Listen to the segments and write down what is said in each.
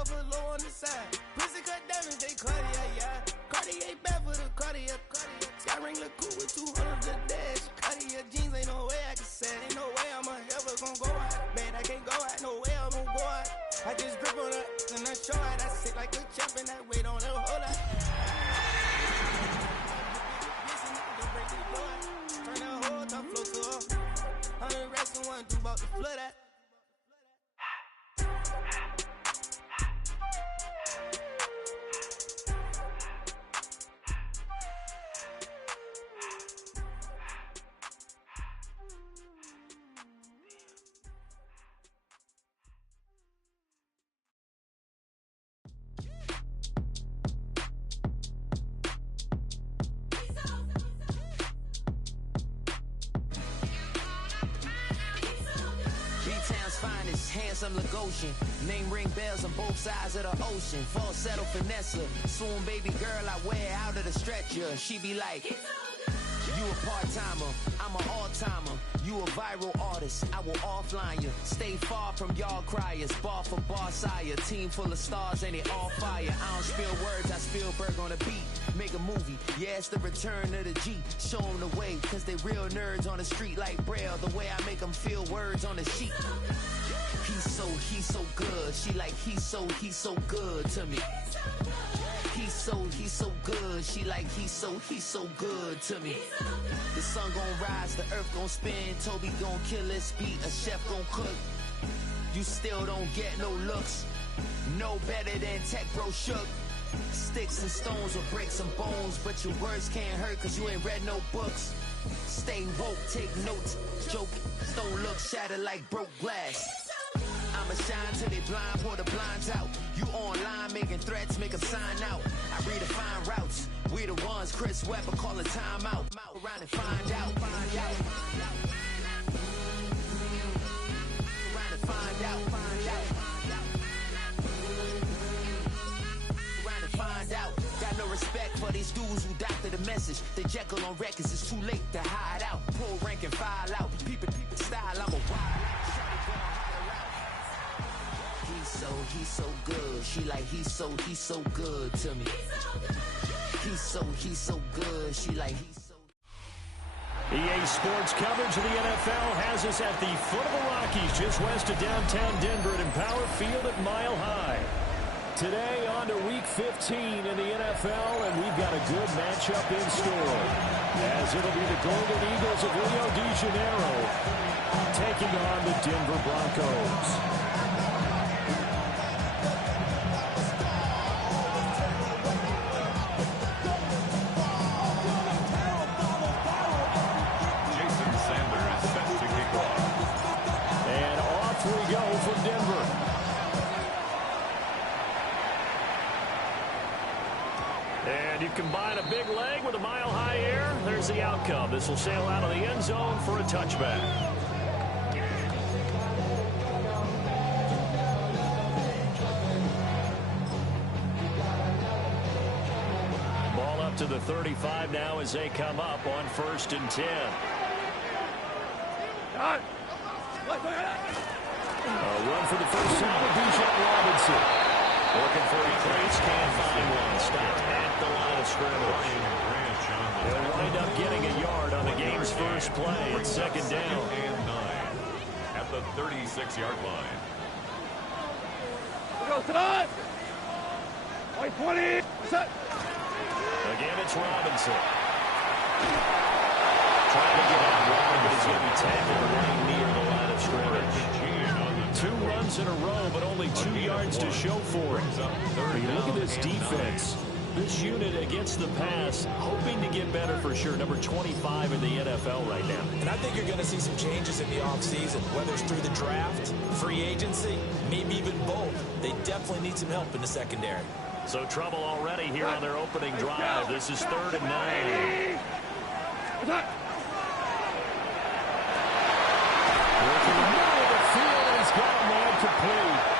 Buffalo on the side. Pussy cut diamonds, they Cartier, yeah. Cartier bad for the Cartier. Sky ring look cool with 200 the dash. Cartier jeans, ain't no way I can say. Ain't no way I'm ever gon' go out. Man, I can't go out, no way I'm gon' go out. I just grip on her and I show out. I sit like a champ and I wait on her whole lot. Turn that whole top flow to her. 100 racks and one, do about the flood that. Handsome Lagosian, name ring bells on both sides of the ocean. Falsetto finesse, swoon baby girl I wear out of the stretcher. She be like, you a part-timer, I'm an all-timer. You a viral artist, I will offline you. Stay far from y'all criers, bar for bar sire. Team full of stars and they all fire. I don't spill words, I Spielberg on the beat. Make a movie, yeah, it's the return of the G. Show them the way, cause they real nerds on the street like Braille. The way I make them feel words on the sheet. He's so good. She like, he's so good to me. He's so good. She like, he's so good to me. The sun gon' rise, the earth gon' spin. Toby gon' kill this beat, a chef gon' cook. You still don't get no looks. No better than Tech Bro Shook. Sticks and stones will break some bones, but your words can't hurt cause you ain't read no books. Stay woke, take notes, joke. Don't look shattered like broke glass. I'ma shine till they blind, pour the blinds out. You online making threats, make them sign out. I redefine routes. We the ones Chris Webber calling time out. Around and find out. Around and find out. Around and find out. Got no respect for these dudes who doctor the message. They Jekyll on records, it's too late to hide out. Pull rank and file out. People style, I'm a wild. He's so good. She like, he's so good to me. He's so good. She like, he's so. EA Sports coverage of the NFL has us at the foot of the Rockies, just west of downtown Denver at Empower Field at Mile High. Today on to Week 15 in the NFL, and we've got a good matchup in store, as it'll be the Golden Eagles of Rio de Janeiro taking on the Denver Broncos. Combine a big leg with a mile-high air. There's the outcome. This will sail out of the end zone for a touchback. Ball up to the 35 now as they come up on 1st and 10. A run for the first down with Bijan Robinson. Looking for a place, can't find one. Stopped at the line of scrimmage. They'll wind up getting a yard on the game's first play. It's 2nd down. And 9 at the 36-yard line. Go tonight. 20. Set. Again, it's Robinson. Trying to get out wide, but he's going to be tackled right near the line of scrimmage. 2 runs in a row, but only 2 yards to show for it. Look at this defense. This unit against the pass, hoping to get better for sure. Number 25 in the NFL right now. And I think you're going to see some changes in the offseason, whether it's through the draft, free agency, maybe even both. They definitely need some help in the secondary. So trouble already here on their opening drive. This is 3rd and 9. Working the middle of the field, and he's got a man complete.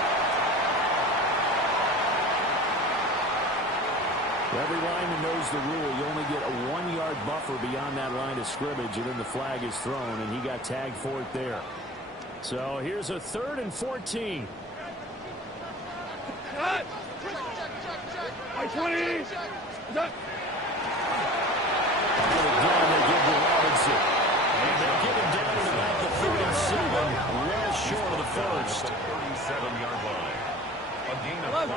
Every lineman knows the rule. You only get a 1-yard buffer beyond that line of scrimmage, and then the flag is thrown, and he got tagged for it there. So here's a 3rd and 14. 20. Again, they give to Robinson. And they get him down at about the 37, well short of the first. 37-yard line. A gain of 5.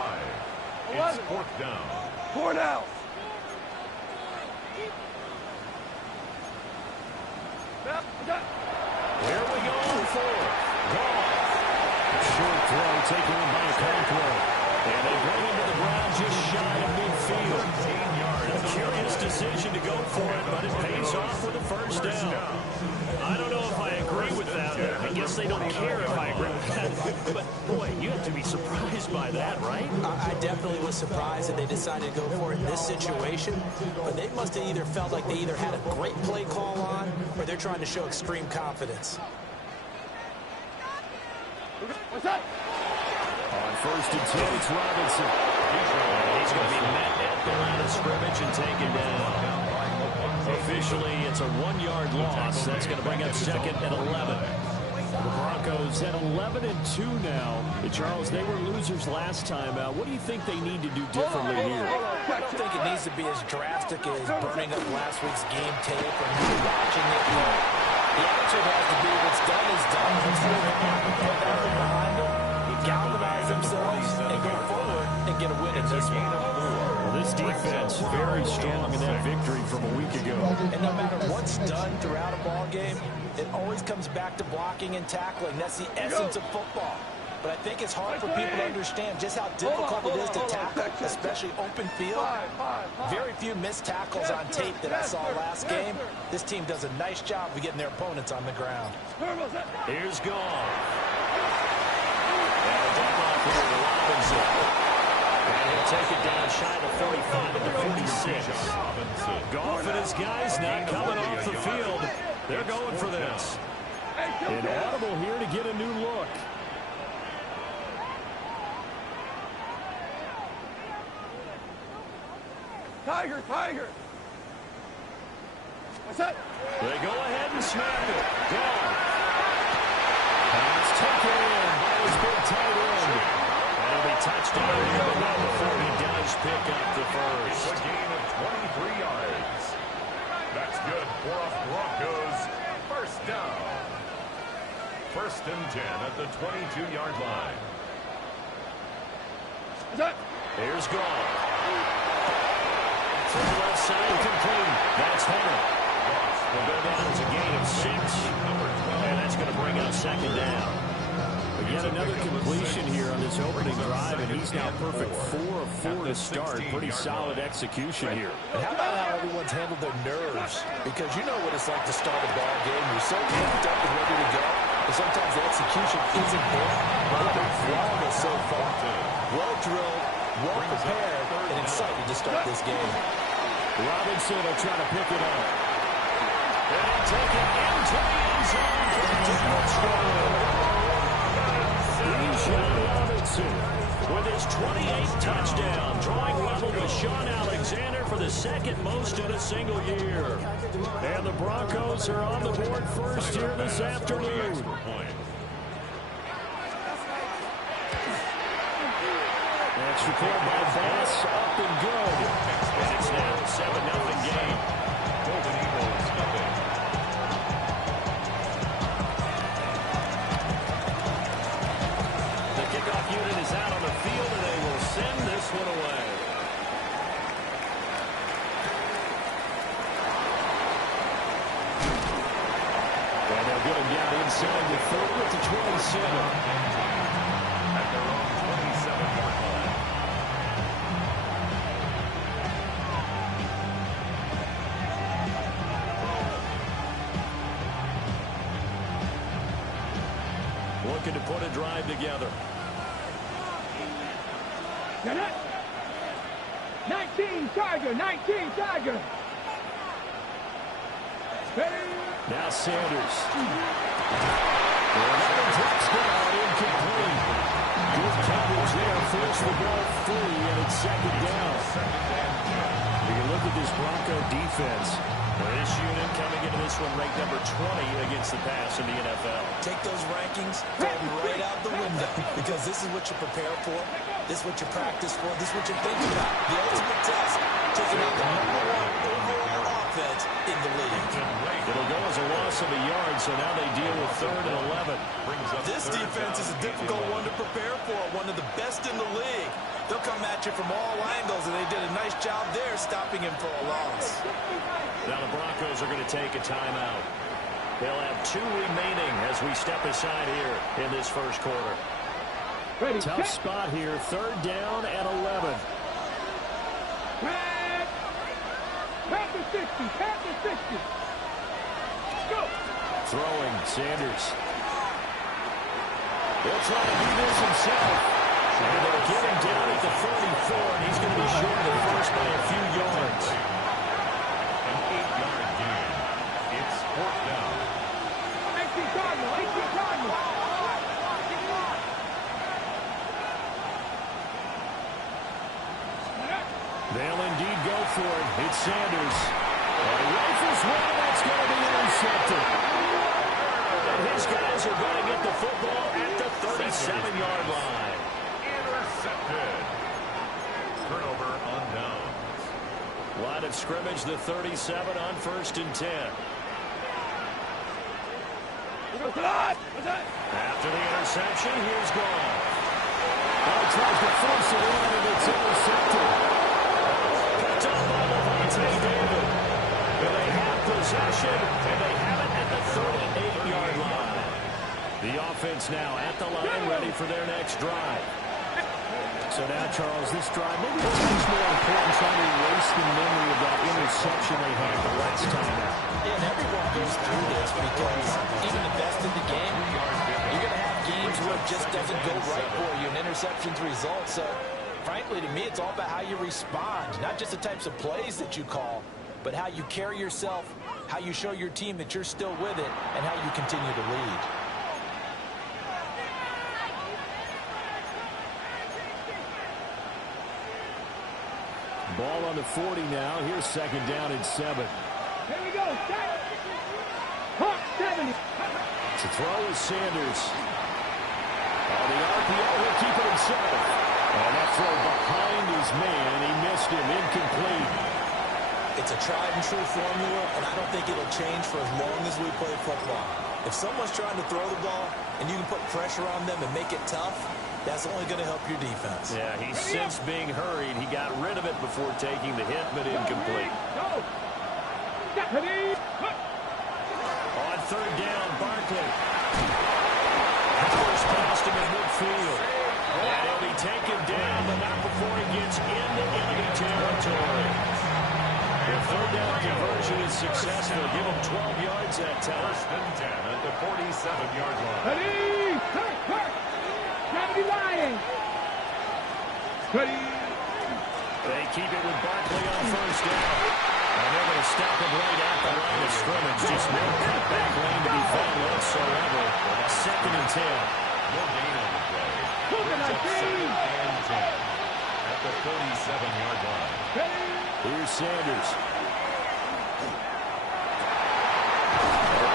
It's 4th down. 4 now. Where are we going for? Gone. Short throw taken in by Conquer. And they bring him to the ground just shy of midfield. 10 yards. A curious decision to go for it, but it pays off with a first down. I don't know if I agree with that. I guess they don't care if I agree with that. But, boy, you have to be surprised by that, right? I definitely was surprised that they decided to go for it in this situation. But they must have either felt like they either had a great play call on or they're trying to show extreme confidence. What's up? On 1st and 10, it's Robinson. He's going to be met at the line of scrimmage and taken down. Officially, it's a 1-yard loss. That's going to bring up 2nd and 11. The Broncos at 11-2 now. Charles, they were losers last time out. What do you think they need to do differently here? I don't think it needs to be as drastic as burning up last week's game tape or watching it. The attitude has to be what's done is done. Let's move on. Put that behind them. Galvanize themselves and go forward and get a win in this one. Well, this defense very strong in that victory from a week ago. And no matter what's done throughout a ball game, it always comes back to blocking and tackling. That's the essence of football. But I think it's hard for people to understand just how difficult it is to tackle, especially open field. Very few missed tackles on tape that I saw last game. This team does a nice job of getting their opponents on the ground. Here's Goff. And a dump-off here to Robinson. And he'll take it down shy of 45 at the 46. Goff and his guys not coming off the field. They're going for this. An audible here to get a new look. Tiger. What's that? They go ahead and snap it. Gone. Pass taken in by his big tight end. And it'll be touchdown here before he does pick up the first. It's a gain of 23 yards. That's good for a Broncos first down. 1st and 10 at the 22-yard line. What's that? Here's Goff. To the left side, complete. That's Hunter. Will go down as a gain of 6. And that's going to bring up 2nd down. But yet another completion here on this opening drive, and he's now perfect 4 of 4 to start. Pretty solid execution here. And how about how everyone's handled their nerves? Because you know what it's like to start a ball game. You're so pumped up and ready to go. But sometimes the execution isn't there. But they've been flawless so far. Well drilled, well prepared, and excited to start this game. Robinson will try to pick it up. And he'll take it into the end zone for the touchdown. Bijan Robinson with his 28th touchdown, drawing level with Sean Alexander for the 2nd most in a single year. And the Broncos are on the board first here this afternoon. Extra point by Bass, up and good. And it's now a 7-0 game. Golden Eagles nothing. The kickoff unit is out on the field, and they will send this one away. And they'll get him down inside the 30 at the 27. At their own 27-yard line. Looking to put a drive together. 19 Tiger. Now Sanders. Another touchdown, incomplete. Good coverage there, forced the ball free, and it's 2nd down. You can look at this Bronco defense. This unit coming into this one ranked number 20 against the pass in the NFL. Take those rankings, throw them right out the window, because this is what you prepare for, this is what you practice for, this is what you think about. The ultimate test, taking out the #1 overall offense in the league. It'll go as a loss of a yard, so now they deal with 3rd and 11. This defense is a difficult one to prepare for, one of the best in the league. They'll come at you from all angles, and they did a nice job there stopping him for a loss. Now the Broncos are going to take a timeout. They'll have 2 remaining as we step aside here in this first quarter. Ready, Tough spot here, 3rd down and 11. Pat the 60, pat the 60. Go. Throwing, Sanders. He'll try to do this himself. And they'll get him down at the 34, and he's going to be short of the first by a few yards. An 8-yard gain. It's 4th down. 18 Cardinal, 18 Cardinal. They'll indeed go for it. It's Sanders. And rifles one, that's going to be intercepted. And his guys are going to get the football at the 37-yard line. Intercepted. Turnover on downs. Line of scrimmage, the 37 on 1st and 10. After the interception, here's Gone. Now tries to force it in, and it's intercepted. Picked up by Levante David. And they have possession, and they have it at the 38-yard line. The offense now at the line, ready for their next drive. So now, Charles, this drive maybe becomes more important, trying to erase the memory of that interception they had the last time out. Yeah, and everyone goes through this because even the best in the game, you're going to have games where it just doesn't go right for you, and interceptions result. So, frankly, to me, it's all about how you respond, not just the types of plays that you call, but how you carry yourself, how you show your team that you're still with it, and how you continue to lead. Ball on the 40 now. Here's 2nd down and 7. Here we go. Hawk 70. To throw is Sanders. On the RPO, he'll keep it himself. And that throw behind his man. He missed him. Incomplete. It's a tried and true formula, and I don't think it'll change for as long as we play football. If someone's trying to throw the ball and you can put pressure on them and make it tough, that's only going to help your defense. Yeah, he's since being hurried. He got rid of it before taking the hit, but incomplete. Go. On 3rd down, Barkley. Powers past him in midfield. And he'll be taken down, but not before he gets into enemy territory. The 3rd down conversion is successful. Give him 12 yards that time. 1st and 10 at the 47-yard line. Ready. Hurt. 70 Lions. Ready. They keep it with Barkley on 1st down. And they're going to stop him right at the line of scrimmage. Just no cutback lane to be found whatsoever. 2nd and 10. No gain on the play. Brings up 2nd and 10 at the 47-yard line. Here's Sanders.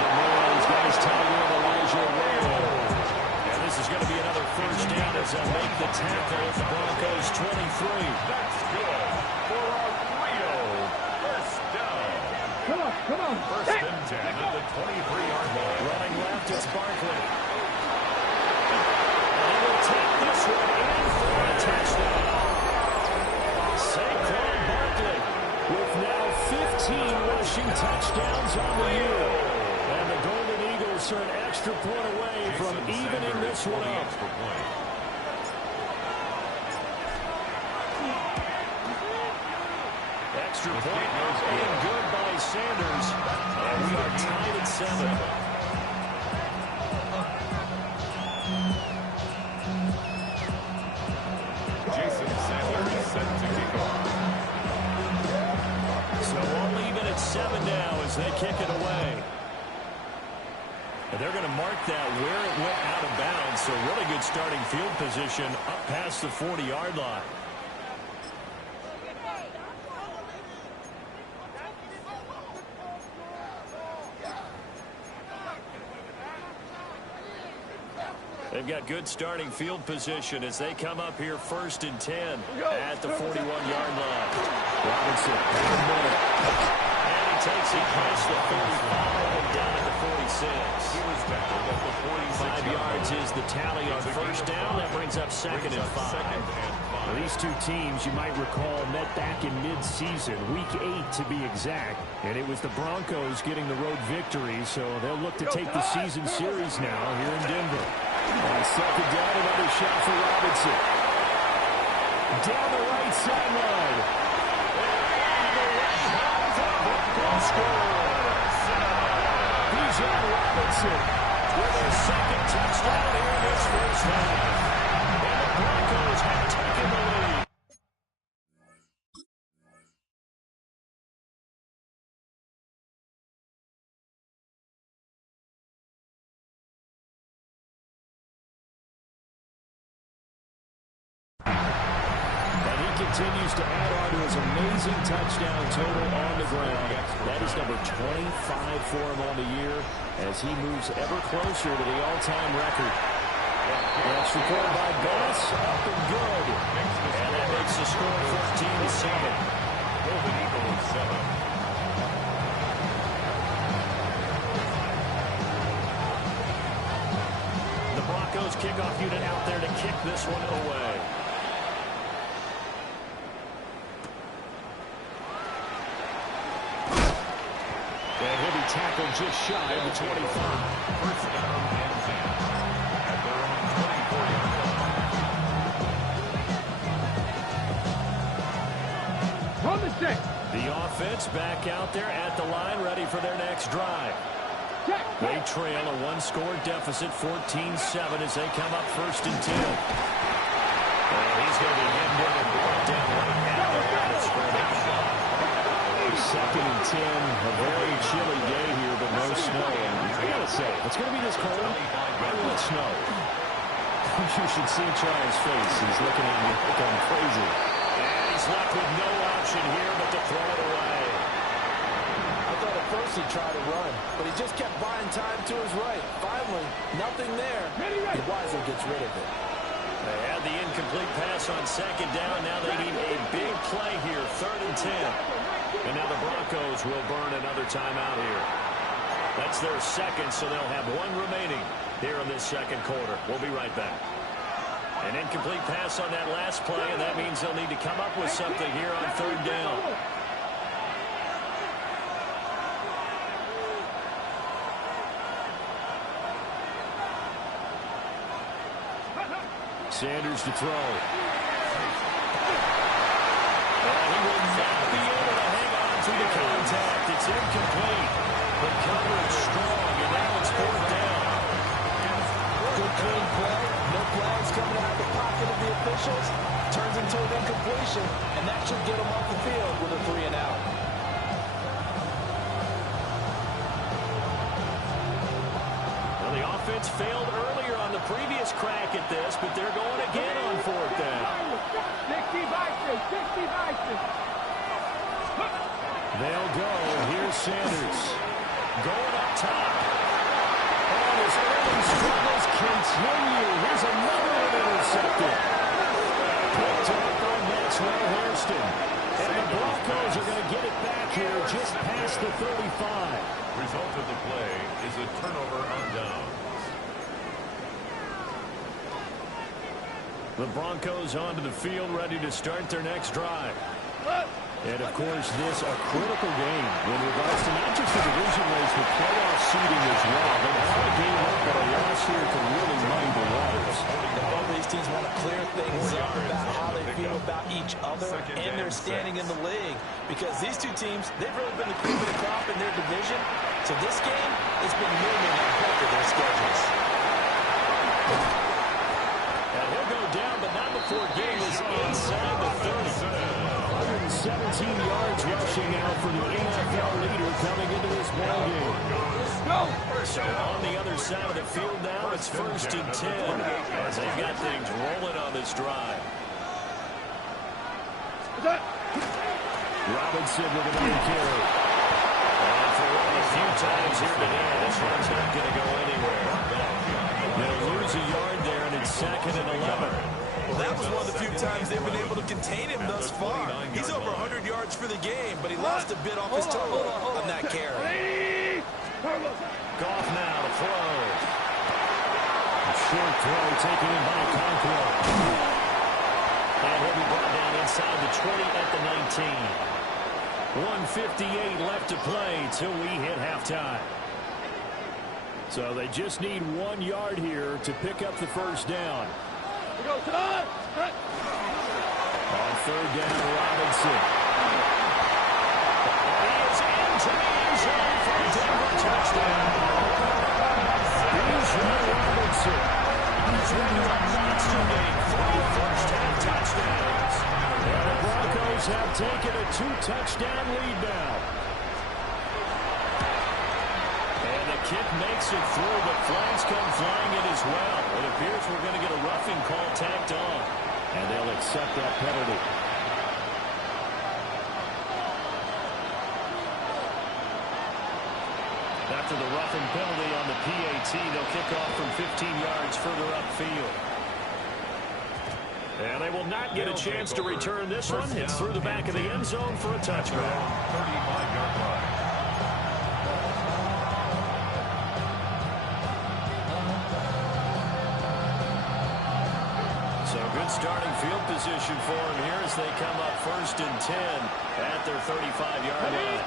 These guys tagging in Elijah Arroyo. And this is going to be another 1st down as they make the tackle at the Broncos 23. That's good for Arroyo. 1st down. Come on. 1st and 10 at the 23-yard line. Running left, it's Barkley. And he will take this one in for a touchdown. Saquon Barkley with now 15 rushing touchdowns on the year. And the Golden Eagles are an extra point away from evening this one up. Extra point was being good by Sanders. And we are tied at 7. Jason Sandler is set to kick off. So we'll leave it at 7 now as they kick it away. And they're going to mark that where it went out of bounds. So really good starting field position up past the 40-yard line. They've got good starting field position as they come up here 1st and 10 at the 41-yard line. Robinson, and he takes it past the 45 and down at the 46. He was tackled at the 46. 5 yards is the tally on 1st down. That brings up 2nd and 5. Well, these two teams, you might recall, met back in mid-season, Week 8 to be exact. And it was the Broncos getting the road victory, so they'll look to take the season series now here in Denver. On 2nd down, another shot for Robinson. Down the right sideline. Bijan Robinson with their 2nd touchdown here in this first half. And the Broncos have taken the lead. And he continues to add on to his amazing touchdown total on the ground. That is number 25 for him on the year as he moves ever closer to the all-time record. That's recorded by Bass, up and good. And that makes the score 14-7. Golden Eagles 7. The Broncos kickoff unit out there to kick this one away. And he'll be tackled just shy of the 25. 1st down and 10 at their own 24-yard line. From the 6. The offense back out there at the line, ready for their next drive. Check. They trail a one-score deficit, 14-7, as they come up 1st and 10. And he's going to be hemmed in and brought down right at the line of scrimmage. 2nd and 10, a very chilly day here, but no snow. And I gotta say, it's going to be this cold. I want snow. You should see Charles' face. He's looking at me like I'm crazy. And he's left with no option here but to throw it away. I thought at first he tried to run, but he just kept buying time to his right. Finally, nothing there. He wisely gets rid of it. They had the incomplete pass on 2nd down. Now they need a big play here, 3rd and 10. And now the Broncos will burn another timeout here. That's their 2nd, so they'll have 1 remaining here in this 2nd quarter. We'll be right back. An incomplete pass on that last play, and that means they'll need to come up with something here on 3rd down. Sanders to throw. And he will not be able to hang on to the contact. It's incomplete. The coverage strong, and now it's 4th down. Good clean play. No flags coming out of the pocket of the officials. Turns into an incompletion, and that should get them off the field with a 3 and out. Well, the offense failed earlier on the previous crack at this, but they're going again on 4th down. 60 Vikings, 60 Vikings. They'll go. Here's Sanders. Going up top. And his early struggles continue. Here's another one intercepted. Picked up by Maxwell Hairston. And the Broncos are going to get it back here just past the 35. Result of the play is a turnover on downs. The Broncos onto the field, ready to start their next drive. And, of course, this a critical game in regards to not just the division race, but playoff seeding as well. But how a game up, but a loss here can really muddy the waters. Both of these teams want to clear things up about how they feel about each other and their standing in the league. Because these two teams, they've really been the cream of the crop in their division. So this game has been moving on both of their schedules. And he'll go down, but not before getting this inside the 30. 117 yards rushing now for the NFL leader coming into this ballgame. So on the other side of the field now, it's 1st and 10 as they've got things rolling on this drive. Robinson with another carry. And for a few times here today, this one's not going to go anywhere. They'll lose a yard there. 2nd and 11. Well, that was one of the few times they've been able to contain him thus far. He's over 100 yards for the game, but he lost a bit off his total on that carry. Goff now to throw. A short throw taken in by Conqueror. And he'll be brought down inside the 20 at the 19. 1:58 left to play till we hit halftime. So they just need 1 yard here to pick up the first down. On 3rd down, Robinson. He is into the end zone for a Denver touchdown. Here's Robinson. He's running a monster game. 3 first-half touchdowns. And the Broncos have taken a 2-touchdown lead now. And the kick makes it through, but flags come flying in as well. It appears we're going to get a roughing call tacked on. And they'll accept that penalty. After the roughing penalty on the PAT, they'll kick off from 15 yards further upfield. And they will not get a chance to return this one. It's through the back of the end zone for a touchback. 35-yard line. So good starting field position for them here as they come up 1st and 10 at their 35-yard line.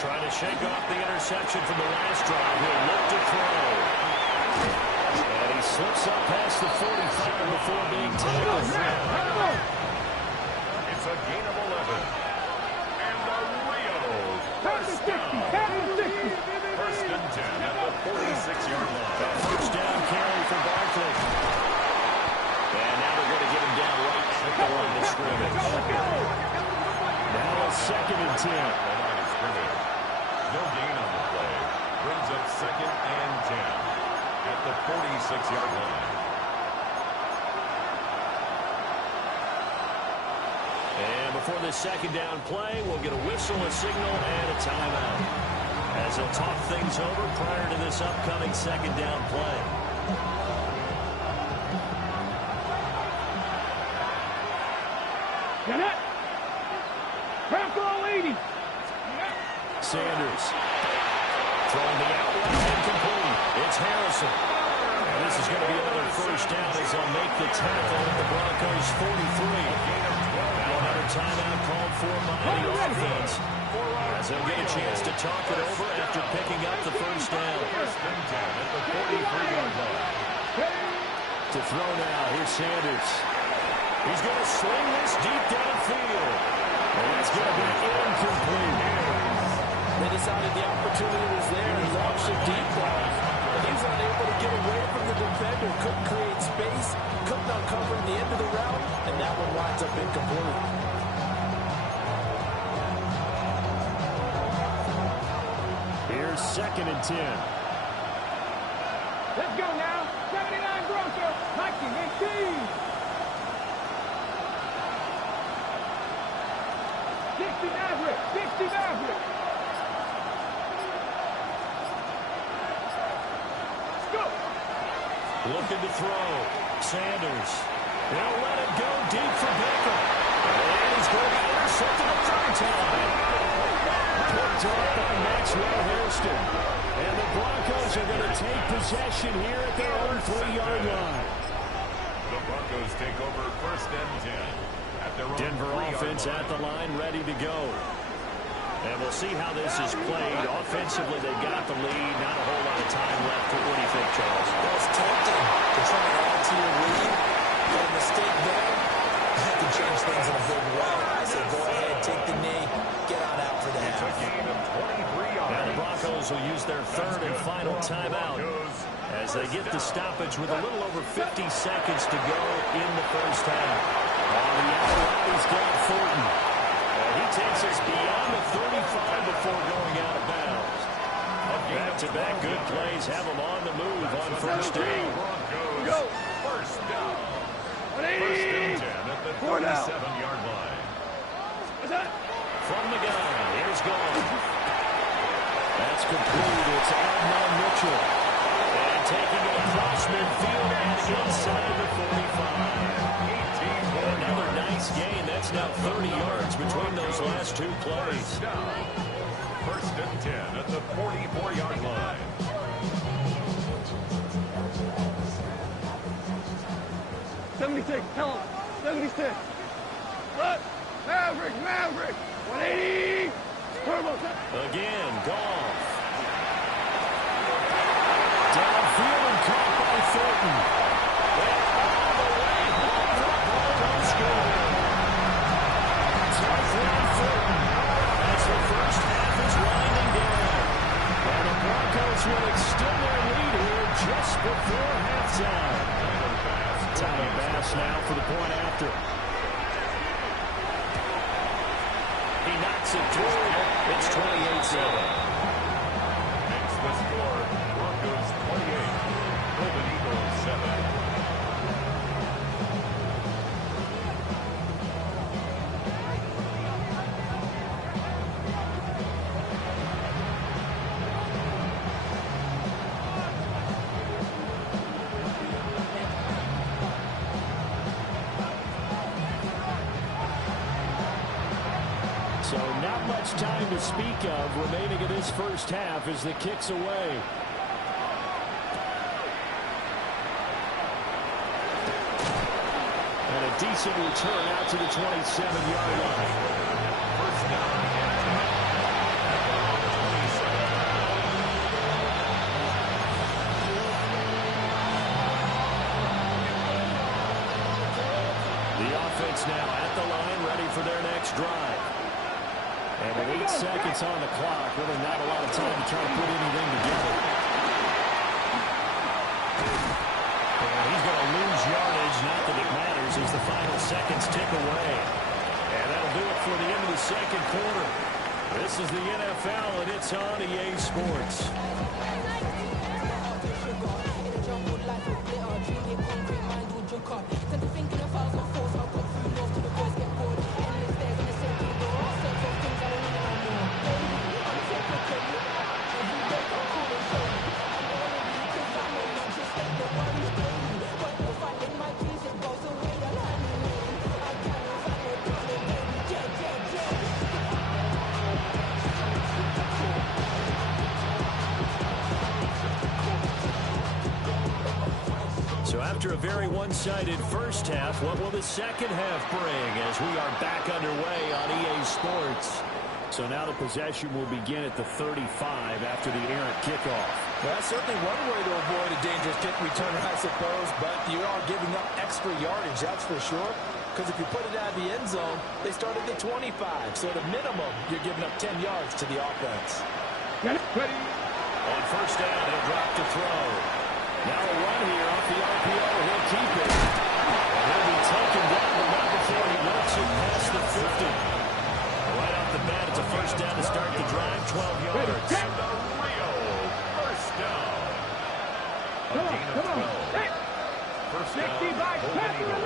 Trying to shake off the interception from the last drive. He'll look to throw. And he slips up past the 45 before being tackled. It's a gain of 11. And the Rio first down. 1st and 10 at the 46-yard line. First down carry for Barkley. And now they're going to get him down right at the line of scrimmage. Now a 2nd and 10. No gain on the play. Brings up 2nd and 10 at the 46-yard line. And before this 2nd down play, we'll get a whistle, a signal, and a timeout. As they'll talk things over prior to this upcoming 2nd down play. Sanders throwing the outlet incomplete. It's Harrison. And this is going to be another first down as they'll make the tackle at the Broncos 43. Now another timeout called for by the offense as they'll get a chance to talk it over after picking up the first down. 1st and 10 at the 43-yard line. To throw now, here's Sanders. He's going to sling this deep downfield. And it's going to be incomplete. They decided the opportunity was there and launched a deep ball. But he was unable to get away from the defender. Couldn't create space. Couldn't uncover the end of the route. And that one winds up incomplete. Here's 2nd and 10. Let's go now. 79 Broncos. 19-18. 60 Maverick. 60 Maverick. Looking to throw. Sanders. They'll let it go deep for Beckham. And he's going to be intercepted a 3rd time. Picked off by Maxwell Hairston. And the Broncos are going to take possession here at their own 3-yard line. The Broncos take over 1st and 10 at their own Denver offense at the line, ready to go. And we'll see how this is played. Offensively, they got the lead. Not a whole lot of time left. What do you think, Charles? Well, it's tempting to try to add to your lead. But a mistake there, that can change things in a big way. So go ahead, take the knee, get on out for the half. It's a gain of 23 yards. Now the Broncos will use their 3rd and final timeout as they get the stoppage with a little over 50 seconds to go in the first half. On the outside, he's got Thornton. He takes us beyond the 35 before going out of bounds. Back-to-back good plays have them on the move on 1st down. Go. 1st down. 1st and 10 at the 47-yard line. From the gun, here's Goff. That's complete. It's Adnan Mitchell. And taking it across midfield and inside the 45. Another nice gain. That's now 30 yards between those last two plays. First and 10 at the 44-yard line. Tell him. 76. Look. Maverick. 180. Turbo. Again, Goff. Downfield and caught by Thornton. And all the way home for the Broncos score. Touchdown Thornton. As the first half is winding down. And the Broncos will extend their lead here just before halftime. Tyler Bass now for the point after. He knocks it through. It's 28-7. Makes the score. Broncos 28. Golden Eagles 7. So not much time to speak of remaining in this first half as the kick's away. And a decent return out to the 27-yard line. First down and 27. The offense now at the line, ready for their next drive. And with 8 seconds on the clock, really not a lot of time to try to put anything together. And he's going to lose yardage, not that it matters, as the final seconds tick away. And that'll do it for the end of the second quarter. This is the NFL, and it's on EA Sports. So after a very one-sided first half, what will the second half bring as we are back underway on EA Sports? So now the possession will begin at the 35 after the errant kickoff. Well, that's certainly one way to avoid a dangerous kick returner, I suppose, but you are giving up extra yardage, that's for sure. Because if you put it out of the end zone, they start at the 25. So at a minimum, you're giving up 10 yards to the offense. Ready. On first down, he'll drop to throw. Now a run here off the RPO. He'll keep it. And he'll be taken down, but not before he works it past the 50. Right off the bat, it's a first down to start the drive, 12 yards. and the real first down. A gain of 12. First down, Golden Eagles.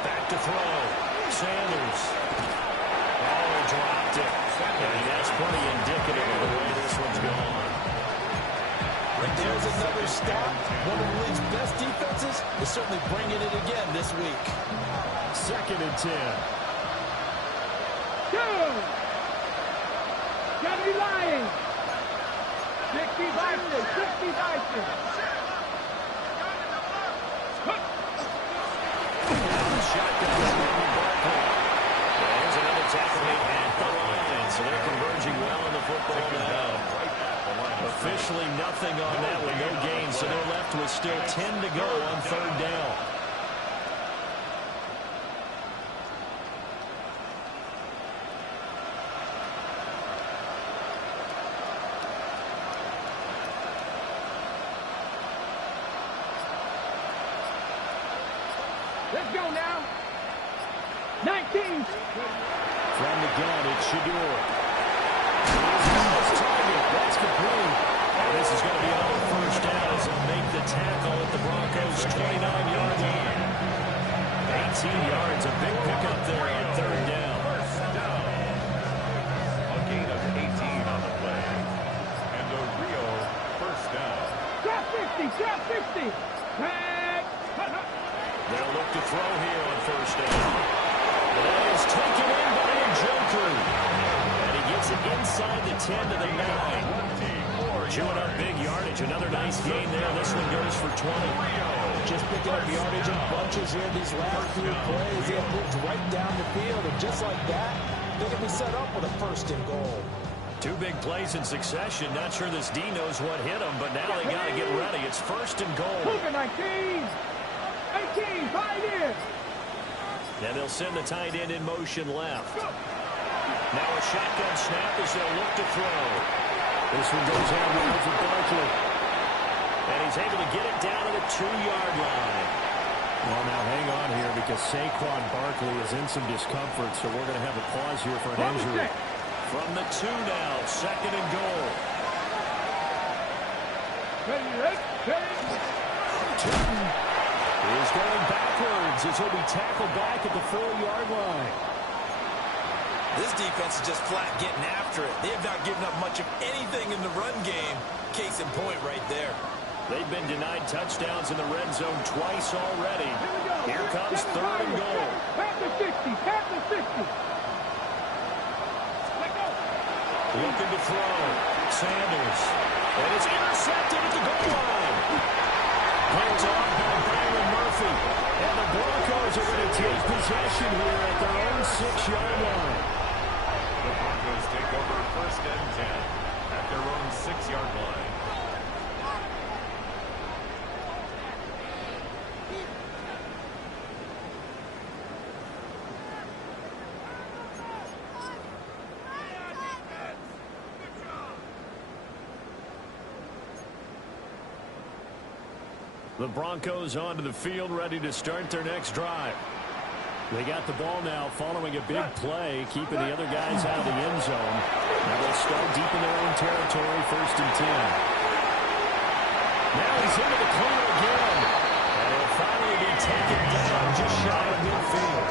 Back to throw. Sanders. Oh, dropped it. And that's pretty indicative of the way this one's gone. There's another stop. One of the league's best defenses is certainly bringing it again this week. 2nd and 10. Gotta be lying. 65. Shotgun Stanley Barkley. There's another tackle made at the line, so they're converging well in the football now. Officially nothing on that one, no gain, so they're left with still 10 to go on 3rd down. Let's go now. 19. From the gun, it's Shedeur. That's complete. And this is going to be another first down as they make the tackle at the Broncos' 29-yard line. 18 yards, a big pickup there on 3rd down. First down. A gain of 18 on the play. And a real first Trap 60. They'll look to throw here on first down. That is taken in by Njoku. And he gets it inside the 10 to the 9. Chewing up big yardage. Another nice gain there. This one goes for 20. Just picking up yardage in bunches here these last few plays. They have moved right down the field. And just like that, they can be set up with a first and goal. Two big plays in succession. Not sure this D knows what hit him, but now they got to get ready. It's first and goal. 19. 18. Tight end. And they'll send the tight end in motion left. Now a shotgun snap as they'll look to throw. This one goes out wide for Barkley. And he's able to get it down to the 2-yard line. Well, now hang on here because Saquon Barkley is in some discomfort, so we're going to have a pause here for an injury. From the 2 now, second and goal. He's going backwards as he'll be tackled back at the 4-yard line. This defense is just flat getting after it. They have not given up much of anything in the run game. Case in point right there. They've been denied touchdowns in the red zone twice already. Here comes third and goal. Pass the 60. Pass the 60. Looking to throw. Sanders. And it's intercepted at the goal line. Picked off by Byron Murphy. And the Broncos are going to take possession here at their own 6-yard line. The Broncos take over first and 10 at their own 6-yard line. The Broncos onto the field, ready to start their next drive. They got the ball now following a big play, keeping the other guys out of the end zone. Now they'll start deep in their own territory, first and 10. Now he's into the corner again. And he'll finally be taken down just shy of midfield.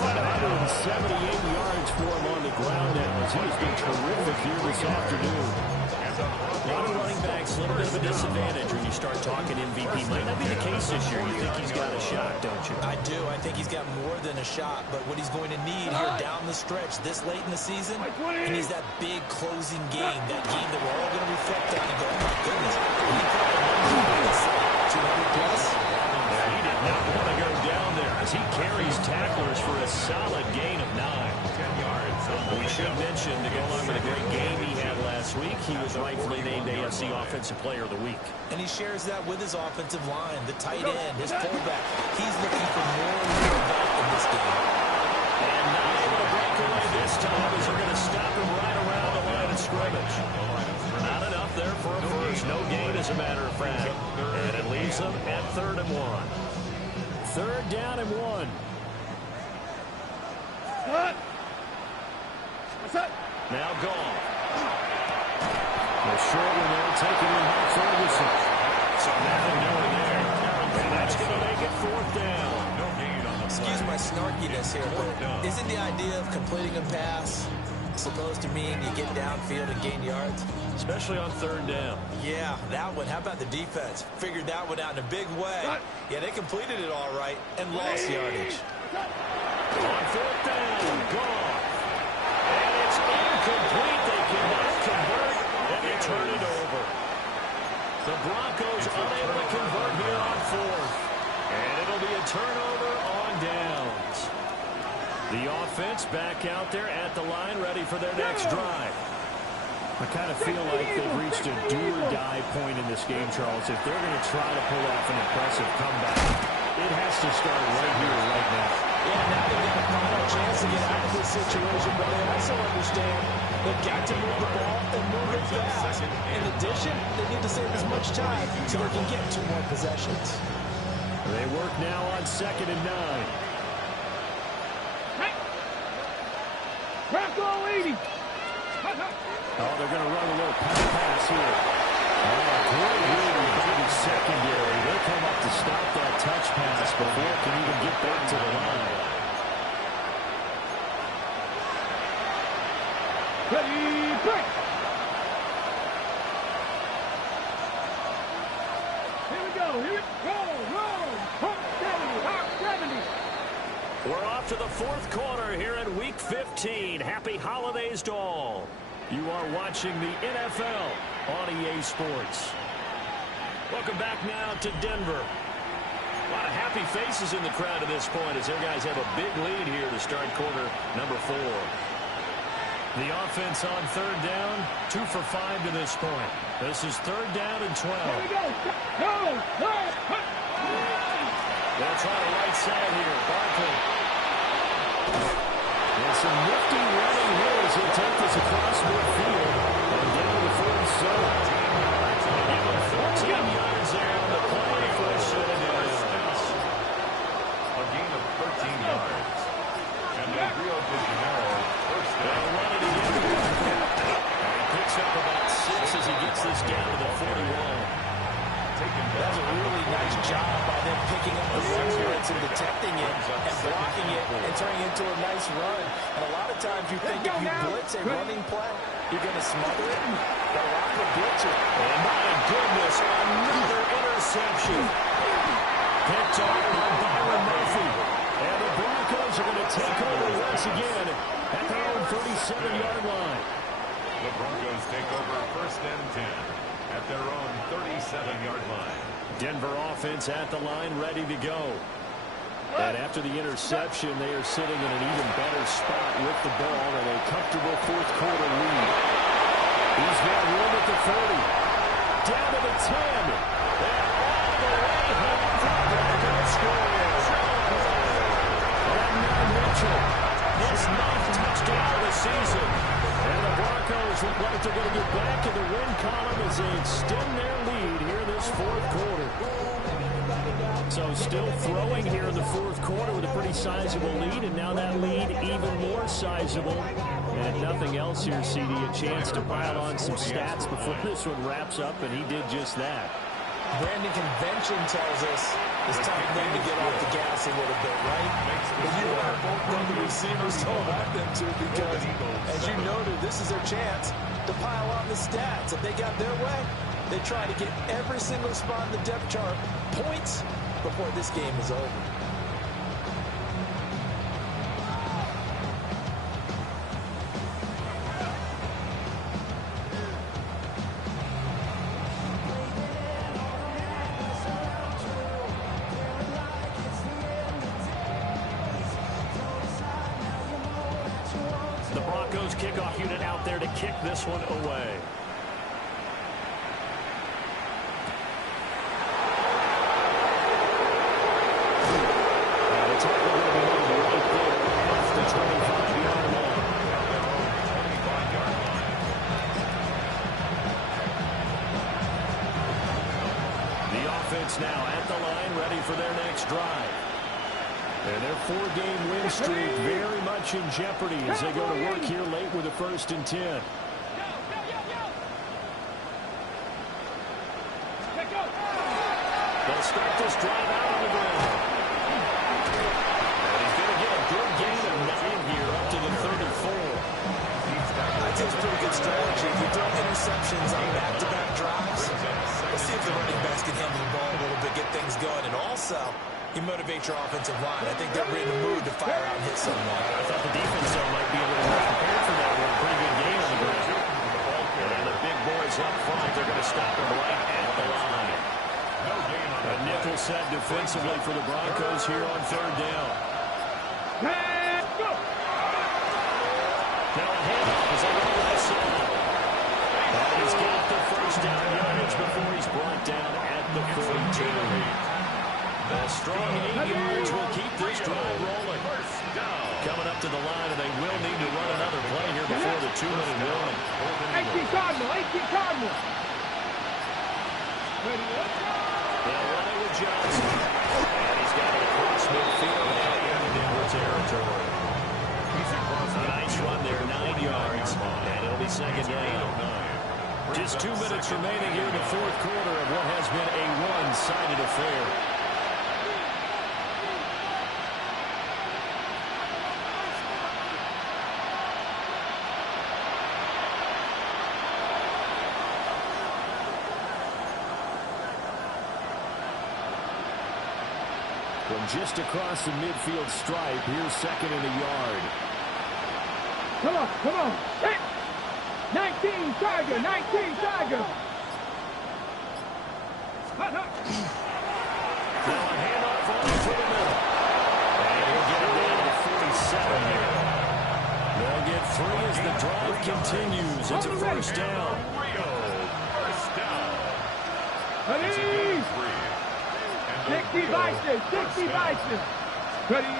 178 yards for him on the ground now as he has been terrific here this afternoon. A lot of running backs, a little bit of a disadvantage when you start talking MVP. Might not be the case this year. You think he's got a shot, don't you? I do. I think he's got more than a shot. But what he's going to need here down the stretch this late in the season, he needs that big closing game, that game that we're all going to reflect on and go, oh my goodness, he put 200 plus. Yeah, he did not want to go down there as he carries tacklers for a solid gain of 9. 10 yards. We should mention, to go along with a great game he had last week, he was rightfully named AFC Offensive Player of the Week. And he shares that with his offensive line, the tight end, his fullback. He's looking for more and more depth in this game. And not able to break away this time as they're going to stop him right around the line of scrimmage. Not enough there for a first. No gain, as a matter of fact. And it leaves them at 3rd and 1. 3rd down and 1. Now gone. The short one there, taking in by Ferguson. So nothing doing there. And that's going to make it 4th down. Excuse my snarkiness here, but isn't the idea of completing a pass supposed to mean you get downfield and gain yards? Especially on 3rd down. Yeah, that one. How about the defense? Figured that one out in a big way. Yeah, they completed it all right and lost yardage. On 4th down, gone. And it's incomplete. They cannot convert, and they turn it over. The Broncos unable to convert here on 4th. And it'll be a turnover on downs. The offense back out there at the line, ready for their next drive. I kind of feel like they've reached a do-or-die point in this game, Charles. If they're going to try to pull off an impressive comeback, it has to start right here, right now. Yeah, now they've got a final chance to get out of this situation, but they also understand they've got to move the ball and move it fast. In addition, they need to save as much time so they can get 2 more possessions. They work now on 2nd and 9. Bronco 80. Oh, they're going to run a little pass here. Great read by the secondary. They'll come up to stop that touch pass before it can even get back to the line. Ready, break. to the fourth quarter here in Week 15. Happy holidays to all. You are watching the NFL on EA Sports. Welcome back now to Denver. A lot of happy faces in the crowd at this point as their guys have a big lead here to start quarter number 4. The offense on third down, 2 for 5 to this point. This is third down and 12. Here we go. Go. They'll try the right side here. Barkley. And some nifty running here as he'll take this across midfield and down to the 47. They give him 14 yards there on the play for a A gain of 13 yards. And the Rio de Janeiro first down. They'll run it again. And he picks up about 6 as he gets this down to the 41. That's a really nice job by them picking up the run blitz and detecting it and blocking it and turning it into a nice run. And a lot of times you think if you blitz a running play, you're going to smother it. But a lot of blitzer. And my goodness, another interception. Picked off by Byron Murphy. And the Broncos are going to take over once again at their own 37-yard line. The Broncos take over first and 10 at their own 37-yard line. Denver offense at the line, ready to go. And after the interception, they are sitting in an even better spot with the ball and a comfortable fourth quarter lead. He's got room at the 40. Down to the 10. And all the way home. Broncos scores. And now Mitchell. His 9th touchdown of the season. And the Broncos look like they're going to get back in the win column as they extend their lead here this fourth quarter. So still throwing here in the fourth quarter with a pretty sizable lead, and now that lead even more sizable. And if nothing else here, CD, a chance to pile on some stats before this one wraps up, and he did just that. Brandon, convention tells us it's time for them to get off the gas a little bit, right? But you and I both know the receivers don't want them to because, as you noted, this is their chance to pile on the stats. If they got their way, they try to get every single spot in the depth chart points before this game is over. The Broncos kickoff unit out there to kick this one away. And it's going to be right there off the 25-yard line. The offense now at the line, ready for their next drive. And their 4-game win streak very much in jeopardy as they go to work here late with a 1st and 10. They'll start this drive out on the ground. And he's going to get a good gain of 9 here up to the 34. I'd say it's a pretty good strategy. If you throw interceptions on back-to-back drives, let's see if the running backs can handle the ball a little bit, get things going, and also you motivate your offensive line. I think they're in the mood to fire out and hit someone. I thought the defense, though, might be a little more prepared for that one. Pretty good game on the ground. And the big boys up front, they're going to stop him right at the line. A nickel set defensively for the Broncos here on third down. Now a handoff as they go left side. And he's got the first down yardage before he's brought down at the 42. A strong 8 yards will keep this drive rolling. Coming up to the line, and they will need to run another play here before the 2-minute warning. 18 Cardinal. They'll run it with Johnson. And he's got it across midfield and into Denver territory. A nice run there, 9 yards. And it'll be second down. Just 2 minutes remaining here in the fourth quarter of what has been a one-sided affair. From just across the midfield stripe, here's second and a yard. Come on, come on. Hit. 19 Tiger, 19 Tiger. Now a handoff on for the middle. And he'll get it down to 47 here. They'll get 3 as the drive continues. It's a first down. First down. Ready? 60 Bison, 60 Bison. Ready?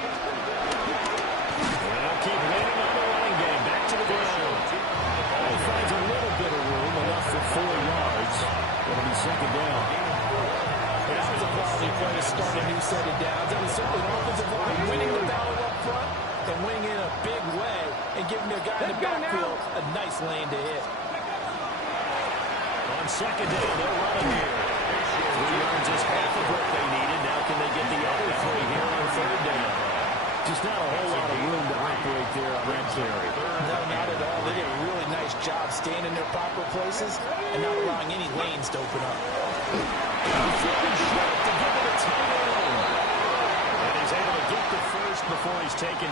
They'll keep leaning on the running game. Back to the ground. He finds a little bit of room, enough for 4 yards. It'll be second down. That was a quality play to start a new set of downs. That was certainly an offensive line winning the battle up front and winning in a big way and giving their guy in the backfield a nice lane to hit. On second down, they're running here. 3 yards is half of what they needed. Now can they get the other 3 here on third down? Just not a whole lot of room to operate there on that carry. No, not at all. They did a really nice job staying in their proper places and not allowing any lanes to open up. Flipping short to give it a tight end. And he's able to get the first before he's taken